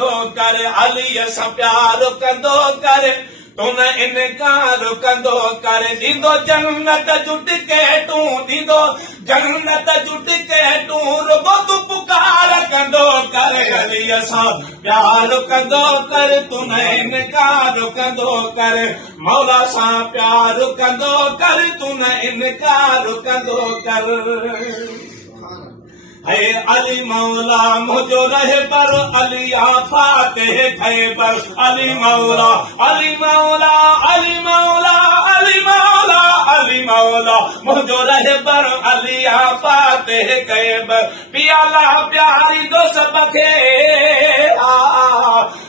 कंदो कर अलीअ सां प्यार कंदो कर तूं न इनकार कंदो कर ॾींदो जन्नत जुट के तूं ॾींदो जन्नत जुट के तूं रुगो तूं पुकार कंदो कर अलीअ सां प्यार कंदो कर तूं न इनकार कंदो कर मौला सां प्यार कंदो कर तूं न इनकार कंदो कर है अली मौला मुझो रहे पर अली फातिह खैबर अली मौला अली मौला अली मौला अली मौला अली मौला मुझो रहे पर अली फातिह खैबर पियाला प्यारी दो सबके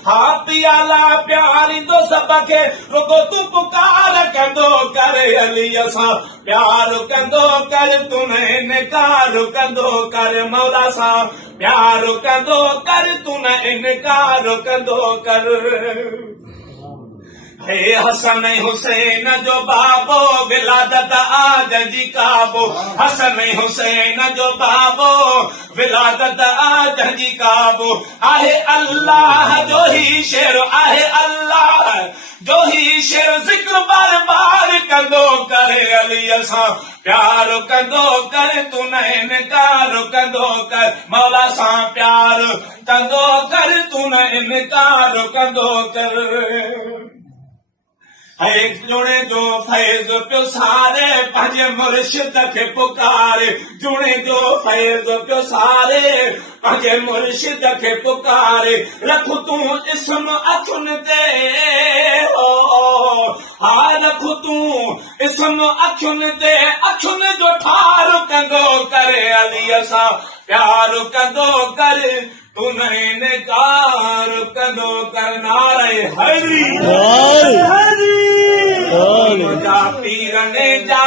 हा पियाला प्यारी दो सबके रुगो तू पुकार कंदो कर अलीअ सां प्यार कंदो कर तूं न इनकार कंदो कर मौला सां प्यार कंदो कर तूं न इनकार कंदो कर हे हसन हुसैन जो बाबो विलादत आज जी काबो हसन हुसैन जो बाबो विलादत आज जी काबो आहे अल्लाह जो ही शेर आहे अल्लाह जो ही शेर जिक्र बार बार कंदो करे अलीअ सां प्यार कंदो कर तूं न इनकार कंदो कर मौला सां प्यार कंदो कर तूं न इनकार कंदो कर है जुणे जो फैज़ पियो सारे पंहिंजे मुर्शिद खे पुकारे जुणे जो फैज़ पियो सारे पंहिंजे मुर्शिद खे पुकारे रख तूं इस्म अखियुनि ते हा रख तूं इस्म अखियुनि ते अखियुनि जो ठार कंदो करे अलीअ सां प्यार कंदो कर तूं न इनकार कंदो कर नारे हरी हरी जा पीर ने जा